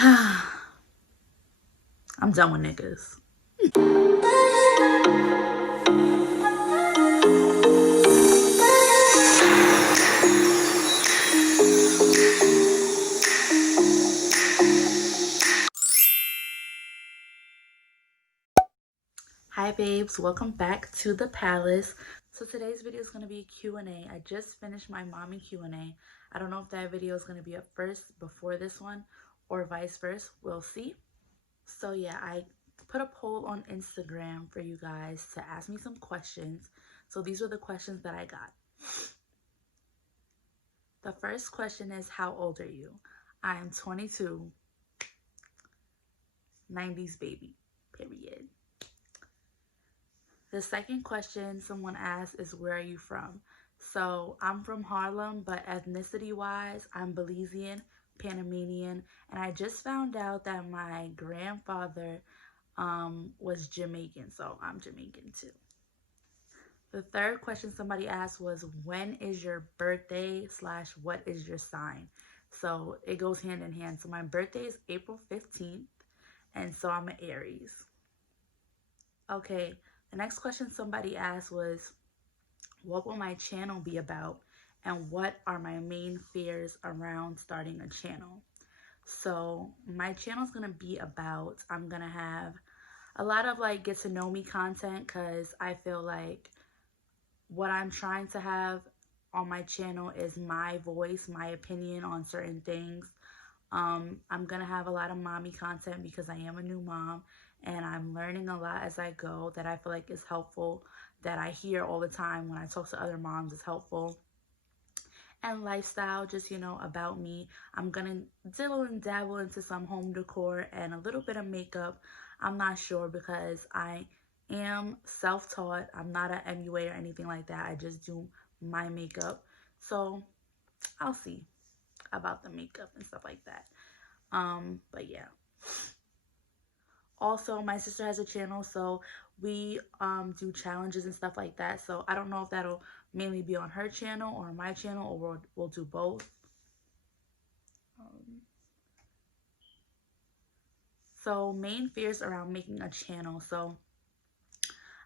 I'm done with niggas. Hi babes, welcome back to the palace. So today's video is going to be a Q&A. I just finished my mommy Q&A. I don't know if that video is going to be up first before this one or vice versa. We'll see. So yeah, I put a poll on Instagram for you guys to ask me some questions. So these were the questions that I got. The first question is, how old are you? I am 22, 90s baby, period. The second question someone asked is, where are you from? So I'm from Harlem, but ethnicity wise, I'm Belizean, Panamanian, and I just found out that my grandfather was Jamaican, so I'm Jamaican too. The third question somebody asked was, when is your birthday / what is your sign? So it goes hand in hand. So my birthday is April 15th, and so I'm an Aries. Okay, the next question somebody asked was, what will my channel be about? And what are my main fears around starting a channel? So my channel is going to be about, I'm going to have a lot of like get to know me content, because I feel like what I'm trying to have on my channel is my voice, my opinion on certain things. I'm gonna have a lot of mommy content because I am a new mom and I'm learning a lot as I go that I feel like is helpful, that I hear all the time when I talk to other moms is helpful. And lifestyle, just, about me. I'm gonna diddle and dabble into some home decor and a little bit of makeup. I'm not sure because I am self-taught. I'm not an MUA or anything like that. I just do my makeup. So I'll see about the makeup and stuff like that. But yeah. Also, my sister has a channel, so we do challenges and stuff like that. So I don't know if that'll mainly be on her channel or my channel, or we'll do both. So main fears around making a channel. So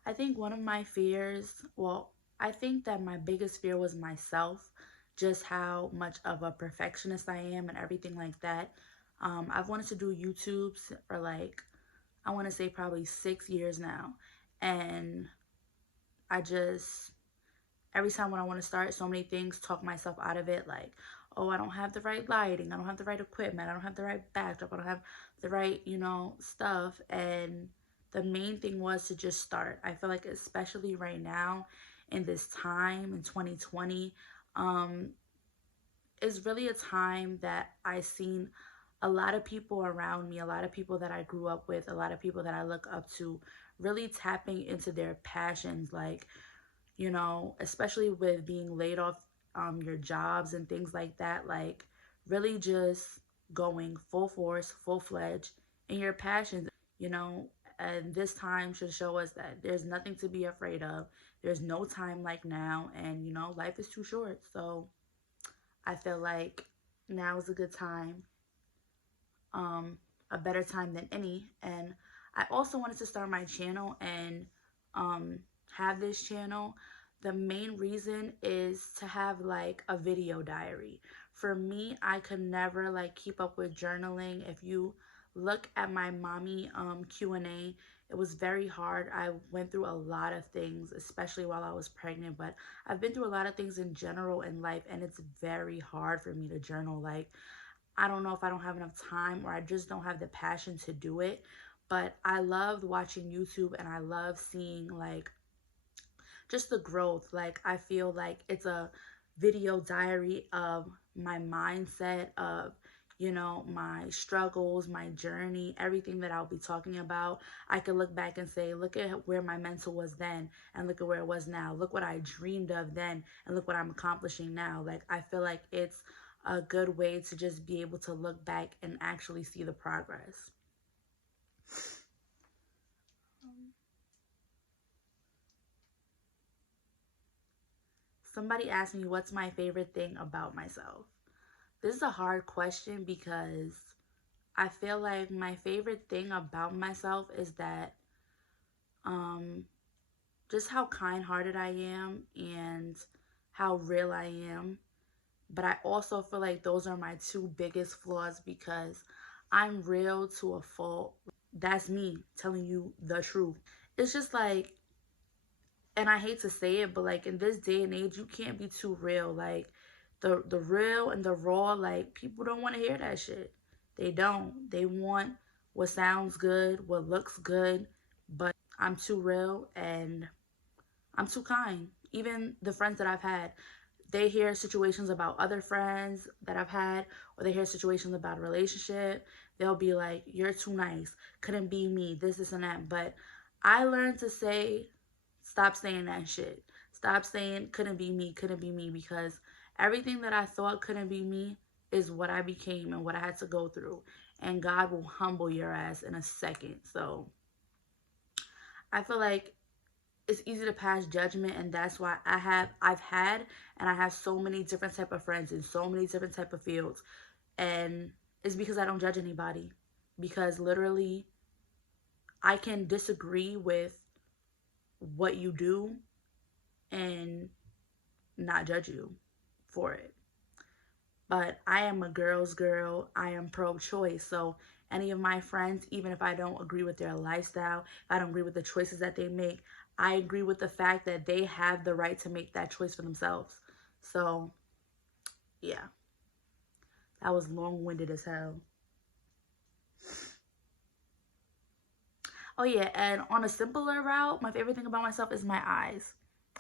I think one of my fears, well, I think that my biggest fear was myself, just how much of a perfectionist I am and everything like that. I've wanted to do YouTube for like, I want to say probably 6 years now. And I just, every time when I want to start so many things, talk myself out of it. Like, oh, I don't have the right lighting. I don't have the right equipment. I don't have the right backdrop. I don't have the right, stuff. And the main thing was to just start. I feel like especially right now in this time in 2020, is really a time that I've seen a lot of people around me, a lot of people that I grew up with, a lot of people that I look up to, really tapping into their passions. Like, especially with being laid off your jobs and things like that, like really just going full force, full-fledged in your passions, and this time should show us that there's nothing to be afraid of. There's no time like now, and life is too short. So I feel like now is a good time, a better time than any. And I also wanted to start my channel and have this channel. The main reason is to have like a video diary. For me, I could never like keep up with journaling. If you look at my mommy Q&A, it was very hard. I went through a lot of things, especially while I was pregnant, but I've been through a lot of things in general in life, and it's very hard for me to journal. Like, I don't know if I don't have enough time or I just don't have the passion to do it. But I loved watching YouTube and I love seeing like just the growth. Like, I feel like it's a video diary of my mindset, of my struggles, my journey, everything that I'll be talking about. I could look back and say, look at where my mental was then and look at where it was now. Look what I dreamed of then and look what I'm accomplishing now. Like, I feel like it's a good way to just be able to look back and actually see the progress. Somebody asked me, what's my favorite thing about myself? This is a hard question because I feel like my favorite thing about myself is that um just how kind-hearted I am and how real I am. But I also feel like those are my two biggest flaws because I'm real to a fault. That's me telling you the truth. It's just like, and I hate to say it, but like in this day and age, you can't be too real. Like the real and the raw, like people don't want to hear that shit. They don't. They want what sounds good, what looks good, but I'm too real and I'm too kind. Even the friends that I've had, they hear situations about other friends that I've had, or they hear situations about a relationship. They'll be like, "You're too nice. Couldn't be me. This, and that." But I learned to say, stop saying that shit. Stop saying, couldn't be me, couldn't be me, because everything that I thought couldn't be me is what I became and what I had to go through. And God will humble your ass in a second. So I feel like it's easy to pass judgment, and that's why I've had and I have so many different type of friends in so many different type of fields, and it's because I don't judge anybody, because literally I can disagree with what you do and not judge you for it. But I am a girl's girl. I am pro-choice. So any of my friends, even if I don't agree with their lifestyle, if I don't agree with the choices that they make, I agree with the fact that they have the right to make that choice for themselves. So yeah, that was long-winded as hell. Oh yeah, and on a simpler route, my favorite thing about myself is my eyes.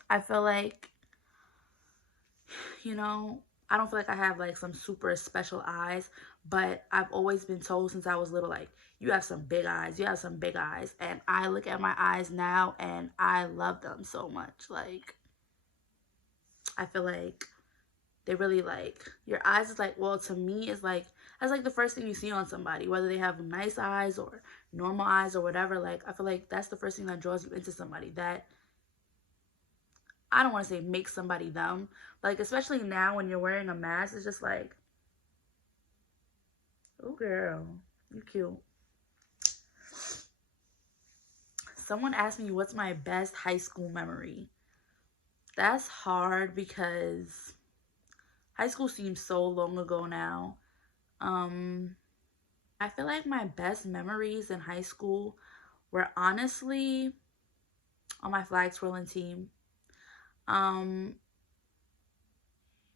I feel like, you know, I don't feel like I have like some super special eyes, but I've always been told since I was little, like, you have some big eyes, you have some big eyes. And I look at my eyes now and I love them so much. Like, I feel like they really like, your eyes is like, well, to me, it's like, that's like the first thing you see on somebody, whether they have nice eyes or normal eyes or whatever. Like, I feel like that's the first thing that draws you into somebody. That, I don't want to say make somebody dumb. Like, especially now when you're wearing a mask, it's just like, oh, girl, you cute. Someone asked me what's my best high school memory. That's hard because high school seems so long ago now. Um, I feel like my best memories in high school were honestly on my flag twirling team. Um,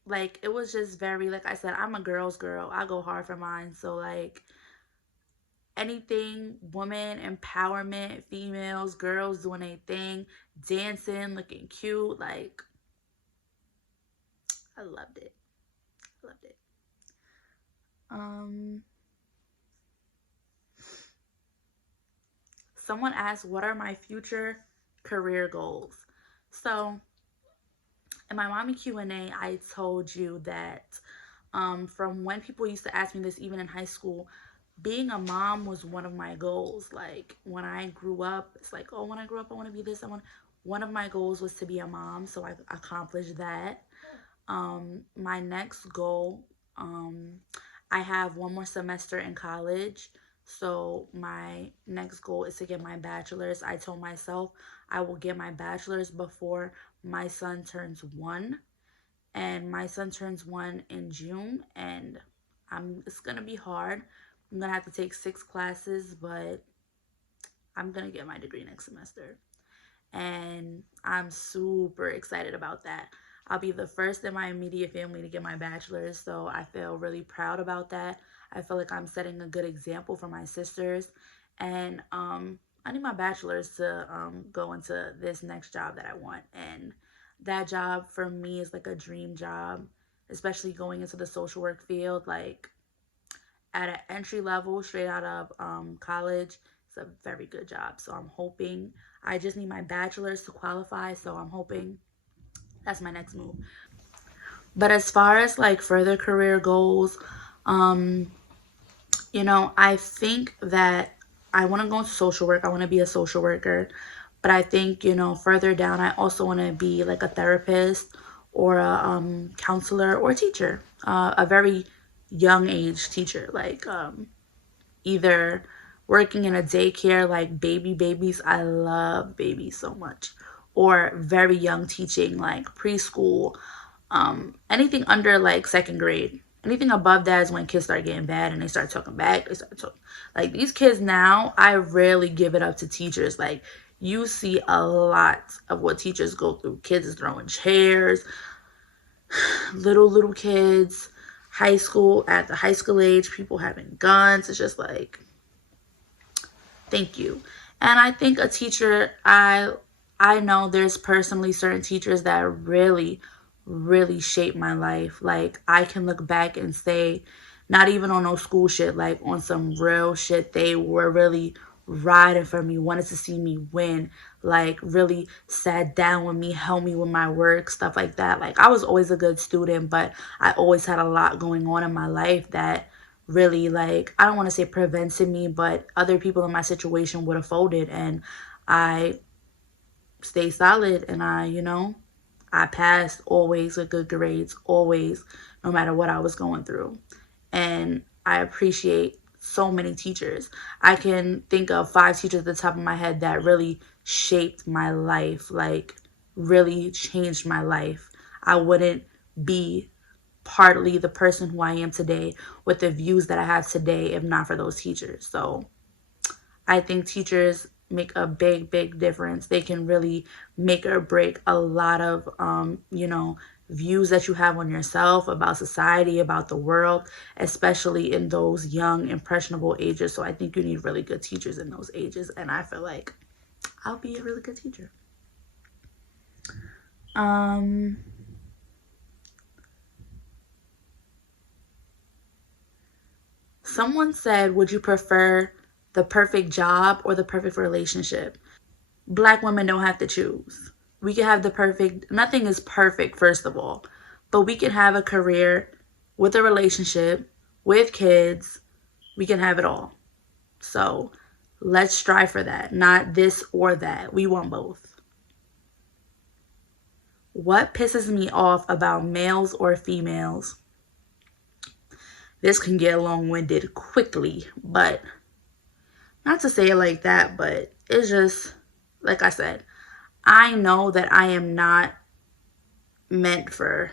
like it was just very, like I said, I'm a girl's girl. I go hard for mine. So like anything woman empowerment, females, girls doing a thing, dancing, looking cute, like I loved it. Loved it. Um Someone asked what are my future career goals. So in my mommy Q&A, I told you that from when people used to ask me this, even in high school, being a mom was one of my goals. Like when I grew up, it's like, oh, when I grew up, I want to be this. One of my goals was to be a mom, so I accomplished that. My next goal, I have one more semester in college. So my next goal is to get my bachelor's. I told myself I will get my bachelor's before my son turns 1. And my son turns 1 in June, and it's gonna be hard. I'm gonna have to take 6 classes, but I'm gonna get my degree next semester. And I'm super excited about that. I'll be the first in my immediate family to get my bachelor's, so I feel really proud about that. I feel like I'm setting a good example for my sisters, and I need my bachelor's to go into this next job that I want, and that job for me is like a dream job, especially going into the social work field, like at an entry level straight out of college. It's a very good job, so I'm hoping. I just need my bachelor's to qualify, so I'm hoping that's my next move. But as far as like further career goals, um I think that I want to go into social work. I want to be a social worker. But I think, further down, I also want to be like a therapist or a counselor or a teacher, a very young age teacher. Like, either working in a daycare like babies. I love babies so much. Or very young teaching like preschool, anything under like second grade. Anything above that is when kids start getting bad and they start talking back. They start talking like these kids now. I rarely give it up to teachers. Like you see a lot of what teachers go through. Kids is throwing chairs, little kids, high school at the high school age, people having guns. It's just like, thank you. And I think a teacher, I know there's personally certain teachers that really shaped my life. Like I can look back and say, not even on no school shit, like on some real shit, they were really riding for me, wanted to see me win, like really sat down with me, helped me with my work, stuff like that. Like I was always a good student, but I always had a lot going on in my life that really, like, I don't want to say prevented me, but other people in my situation would have folded. And I stayed solid, and I passed always with good grades, always, no matter what I was going through. And I appreciate so many teachers. I can think of 5 teachers at the top of my head that really shaped my life, like really changed my life. I wouldn't be partly the person who I am today with the views that I have today if not for those teachers. So I think teachers make a big difference. They can really make or break a lot of, views that you have on yourself, about society, about the world, especially in those young, impressionable ages. So I think you need really good teachers in those ages. And I feel like I'll be a really good teacher. Someone said, would you prefer the perfect job or the perfect relationship? Black women don't have to choose. We can have the perfect, nothing is perfect, first of all, but we can have a career with a relationship, with kids. We can have it all. So let's strive for that, not this or that. We want both. What pisses me off about males or females? This can get long-winded quickly, but not to say it like that, but it's just, like I said, I know that I am not meant for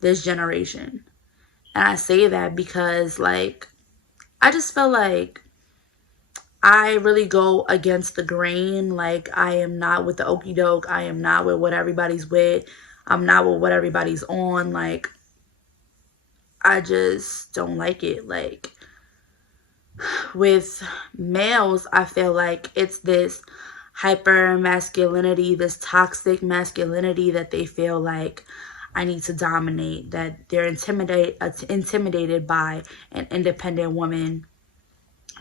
this generation. And I say that because, like, I just feel like I really go against the grain. Like, I am not with the okie doke. I am not with what everybody's with. I'm not with what everybody's on. Like, I just don't like it. Like, with males, I feel like it's this hyper masculinity, this toxic masculinity that they feel like I need to dominate, that they're intimidated by an independent woman.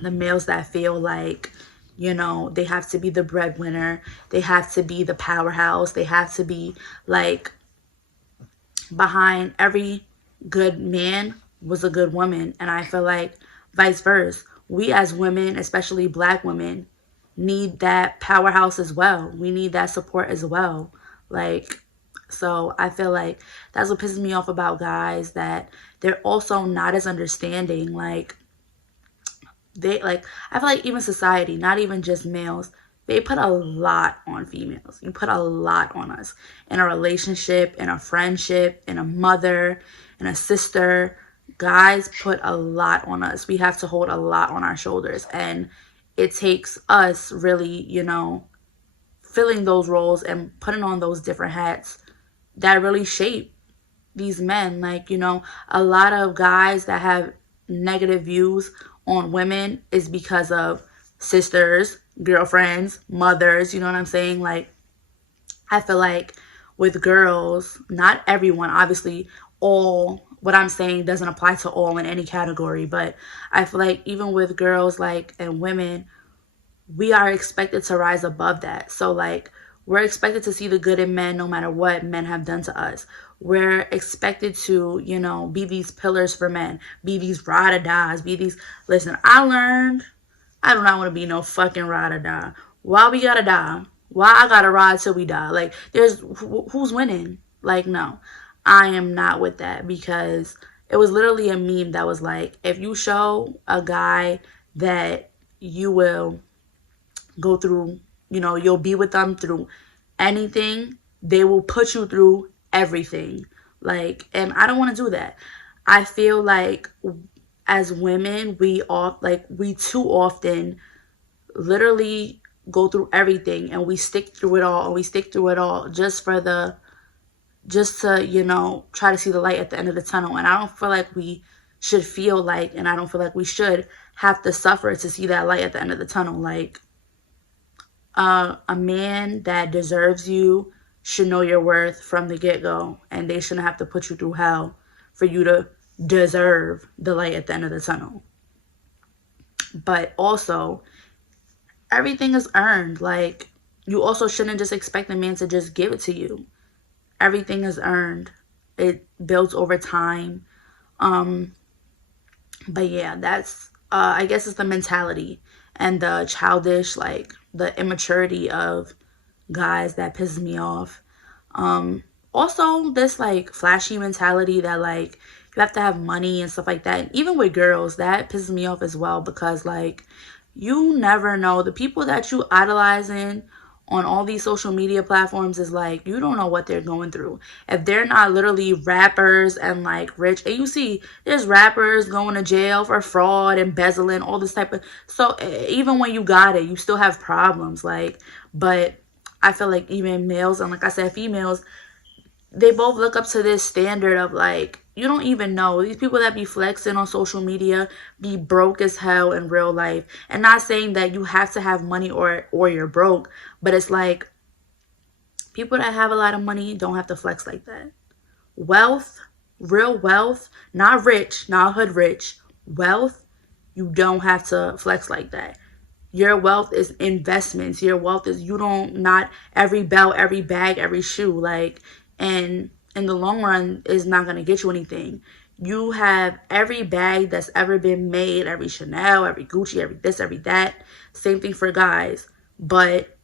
The males that feel like, they have to be the breadwinner, they have to be the powerhouse, they have to be like, behind every good man was a good woman. And I feel like vice versa. We as women, especially Black women, need that powerhouse as well. We need that support as well. Like, so I feel like that's what pisses me off about guys, that they're also not as understanding. Like, I feel like even society, not even just males, they put a lot on females. You put a lot on us in a relationship, in a friendship, in a mother, in a sister. Guys put a lot on us. We have to hold a lot on our shoulders. And it takes us really, filling those roles and putting on those different hats that really shape these men. Like, a lot of guys that have negative views on women is because of sisters, girlfriends, mothers, you know what I'm saying? Like, I feel like with girls, not everyone, obviously, all what I'm saying doesn't apply to all in any category, but I feel like even with girls, like, and women, we are expected to rise above that. So, like, we're expected to see the good in men no matter what men have done to us. We're expected to, be these pillars for men, be these ride or dies, be these, listen, I learned I do not want to be no fucking ride or die. Why we gotta die? Why I gotta ride till we die? Like, who's winning? Like, no, I am not with that, because it was literally a meme that was like, if you show a guy that you will go through, you'll be with them through anything, they will put you through everything. Like, and I don't want to do that. I feel like as women, we too often literally go through everything, and we stick through it all, and we stick through it all just to, try to see the light at the end of the tunnel. And I don't feel like we should feel like, and I don't feel like we should have to suffer to see that light at the end of the tunnel. Like, a man that deserves you should know your worth from the get-go, and they shouldn't have to put you through hell for you to deserve the light at the end of the tunnel. But also, everything is earned. Like, you also shouldn't just expect a man to just give it to you. Everything is earned. It builds over time. But yeah, that's I guess it's the mentality and the childish, like the immaturity of guys that pisses me off. Also this like flashy mentality that like you have to have money and stuff like that. And even with girls, that pisses me off as well, because like you never know, the people that you idolizing on all these social media platforms is like, you don't know what they're going through. If they're not literally rappers and like rich, and you see there's rappers going to jail for fraud, embezzling, all this type of, so even when you got it, you still have problems. Like, but I feel like even males, and like I said, females, they both look up to this standard of like, you don't even know. These people that be flexing on social media be broke as hell in real life. And not saying that you have to have money or you're broke, but it's like people that have a lot of money don't have to flex like that. Wealth, real wealth, not rich, not hood rich, wealth, you don't have to flex like that. Your wealth is investments. Your wealth is, you don't, not every belt, every bag, every shoe, like, and in the long run is not going to get you anything. You have every bag that's ever been made, every Chanel, every Gucci, every this, every that. Same thing for guys. But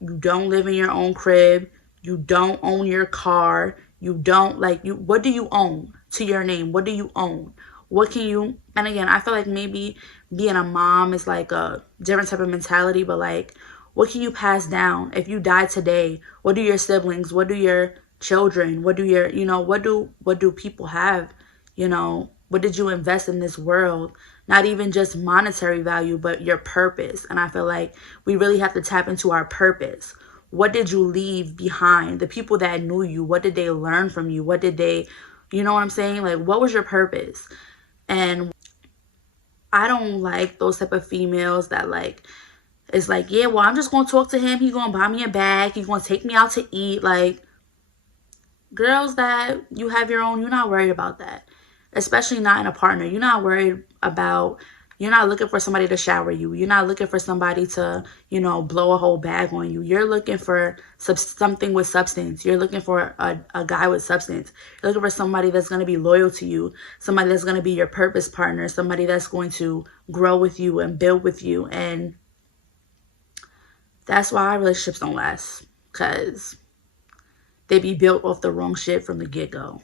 you don't live in your own crib. You don't own your car. You don't, like, you, what do you own to your name? What do you own? What can you, and again, I feel like maybe being a mom is like a different type of mentality, but like, what can you pass down? If you die today, what do your siblings, what do your children, what do your, what do people have? What did you invest in this world? Not even just monetary value, but your purpose. And I feel like we really have to tap into our purpose. What did you leave behind? The people that knew you, what did they learn from you? What did they, you know what I'm saying? Like, what was your purpose? And I don't like those type of females that like, it's like, yeah, well, I'm just going to talk to him. He's going to buy me a bag. He's going to take me out to eat. Like, girls that you have your own, you're not worried about that. Especially not in a partner. You're not worried about, you're not looking for somebody to shower you. You're not looking for somebody to, blow a whole bag on you. You're looking for something with substance. You're looking for a guy with substance. You're looking for somebody that's going to be loyal to you. Somebody that's going to be your purpose partner. Somebody that's going to grow with you and build with you. And that's why relationships don't last. Because they be built off the wrong shit from the get-go.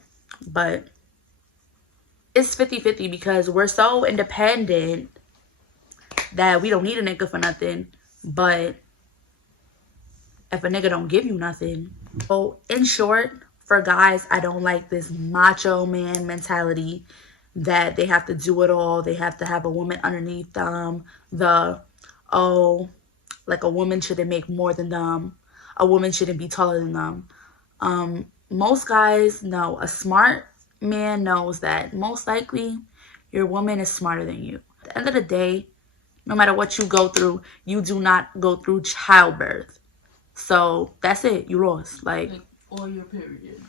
But it's 50-50 because we're so independent that we don't need a nigga for nothing. But if a nigga don't give you nothing. So in short, for guys, I don't like this macho man mentality that they have to do it all. They have to have a woman underneath them. Like a woman shouldn't make more than them. A woman shouldn't be taller than them. Most guys know, a smart man knows that most likely your woman is smarter than you. At the end of the day, no matter what you go through, you do not go through childbirth. So that's it. You lost. Like, or your period.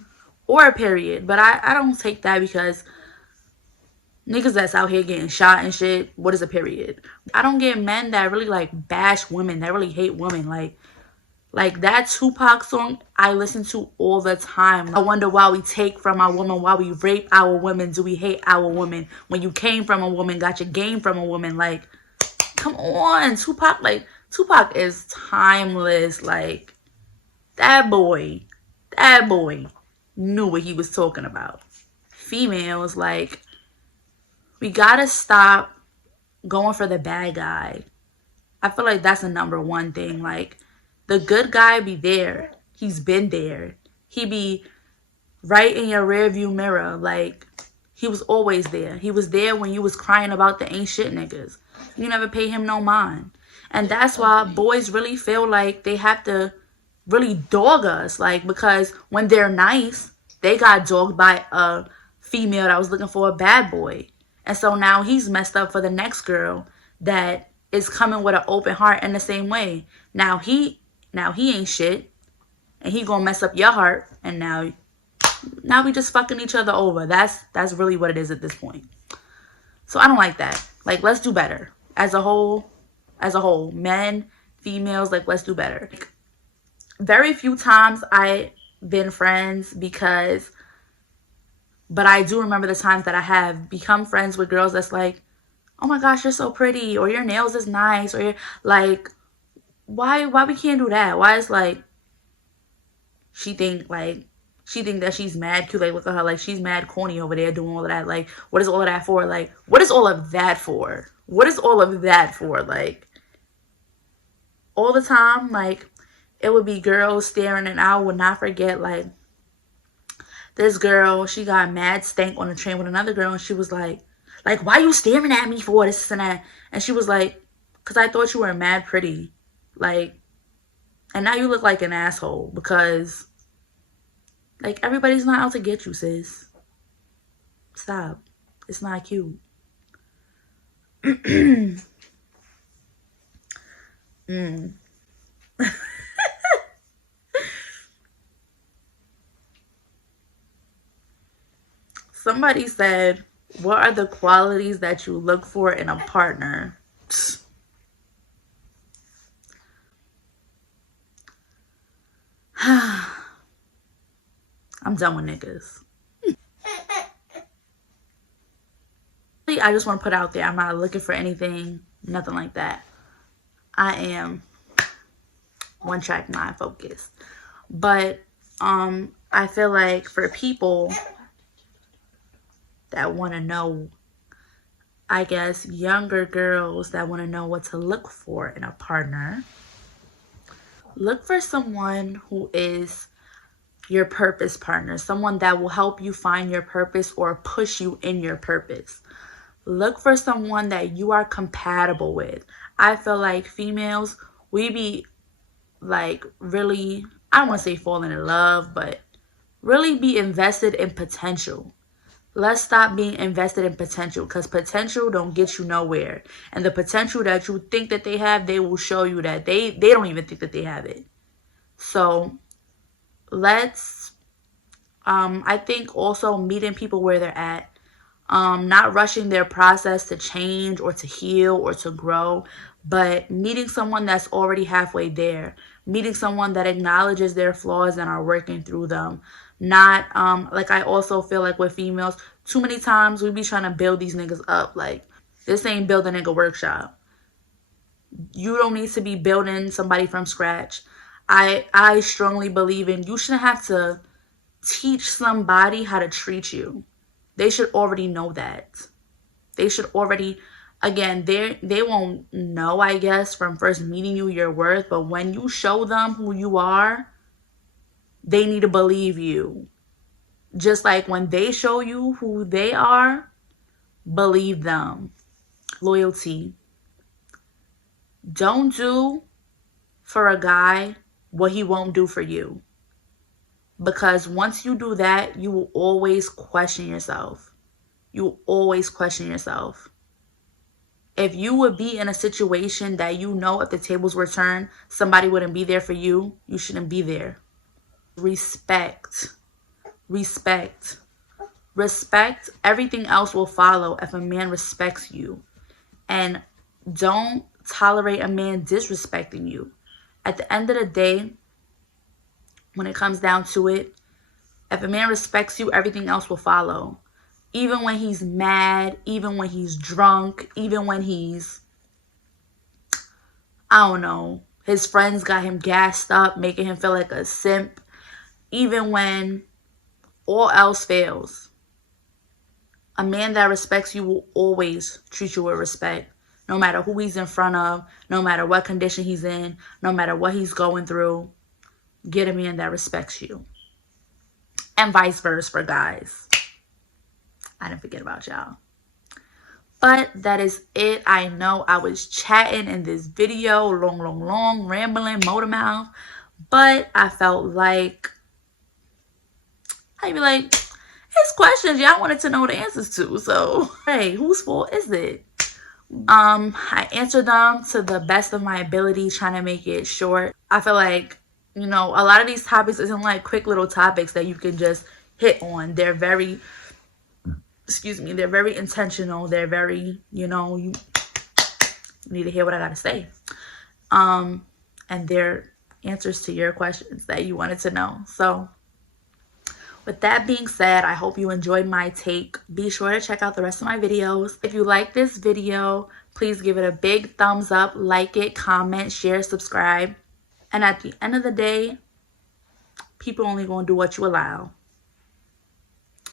Or a period. But I don't take that, because niggas that's out here getting shot and shit, what is a period? I don't get men that really like bash women, that really hate women. Like that Tupac song I listen to all the time. I wonder why we take from our woman, why we rape our women. Do we hate our woman? When you came from a woman, got your game from a woman. Like, come on. Tupac is timeless. Like, that boy knew what he was talking about. females, like, we gotta stop going for the bad guy. I feel like that's the number one thing. Like, the good guy be there. He's been there. He be right in your rear view mirror. Like, he was always there. He was there when you was crying about the ain't shit niggas. You never pay him no mind. And that's why boys really feel like they have to really dog us. Like, because when they're nice, they got dogged by a female that was looking for a bad boy. And so now he's messed up for the next girl that is coming with an open heart in the same way. Now he ain't shit. And he gonna mess up your heart. And now we just fucking each other over. That's really what it is at this point. So I don't like that. Like, let's do better. As a whole, men, females, like, let's do better. Very few times I've been friends but I do remember the times that I have become friends with girls that's like, oh my gosh, you're so pretty, or your nails is nice, or you're like, why we can't do that? Why is like, she think that she's mad cute, like, look at her, like, she's mad corny over there doing all of that. Like, what is all of that for? Like, what is all of that for? What is all of that for? Like, all the time, like, it would be girls staring, and I would not forget, like, this girl, she got mad stank on the train with another girl, and she was like, why you staring at me for this and that? And she was like, because I thought you were mad pretty. Like, and now you look like an asshole because, like, everybody's not out to get you, sis. Stop. It's not cute. Somebody said, what are the qualities that you look for in a partner? I'm done with niggas. I just want to put out there, I'm not looking for anything, nothing like that. I am one track mind focused. But I feel like for people that want to know, I guess younger girls that want to know what to look for in a partner, look for someone who is your purpose partner, someone that will help you find your purpose or push you in your purpose. Look for someone that you are compatible with. I feel like females, we be like really, I don't want to say falling in love, but really be invested in potential. Let's stop being invested in potential, because potential don't get you nowhere. And the potential that you think that they have, they will show you that they don't even think that they have it. So let's, I think also meeting people where they're at. Not rushing their process to change or to heal or to grow, but meeting someone that's already halfway there. Meeting someone that acknowledges their flaws and are working through them. Not, like, I also feel like with females, too many times we be trying to build these niggas up. Like, this ain't build a nigga workshop. You don't need to be building somebody from scratch. I strongly believe in, you shouldn't have to teach somebody how to treat you. They should already know that. They should already, again, they won't know, I guess, from first meeting you your worth, but when you show them who you are, they need to believe you. Just like when they show you who they are, believe them. Loyalty. Don't do for a guy what he won't do for you. Because once you do that, you will always question yourself. You will always question yourself. If you would be in a situation that you know if the tables were turned, somebody wouldn't be there for you, you shouldn't be there. Respect. Respect. Respect. Everything else will follow if a man respects you. And don't tolerate a man disrespecting you. At the end of the day, when it comes down to it, if a man respects you, everything else will follow. Even when he's mad, even when he's drunk, even when he's, I don't know, his friends got him gassed up, making him feel like a simp. Even when all else fails, A man that respects you will always treat you with respect, no matter who he's in front of, no matter what condition he's in, no matter what he's going through. Get a man that respects you. And vice versa for guys. I didn't forget about y'all. But that is it. I know I was chatting in this video, long, rambling, motor mouth. But I felt like, I'd be like, it's questions y'all wanted to know the answers to. So, hey, whose fault is it? I answered them to the best of my ability, trying to make it short. I feel like, you know, a lot of these topics isn't like quick little topics that you can just hit on. They're very, they're very intentional. They're very, you know, you need to hear what I gotta say. And they're answers to your questions that you wanted to know. So with that being said, I hope you enjoyed my take. Be sure to check out the rest of my videos. If you like this video, please give it a big thumbs up, like it, comment, share, subscribe. And at the end of the day, people only gonna do what you allow.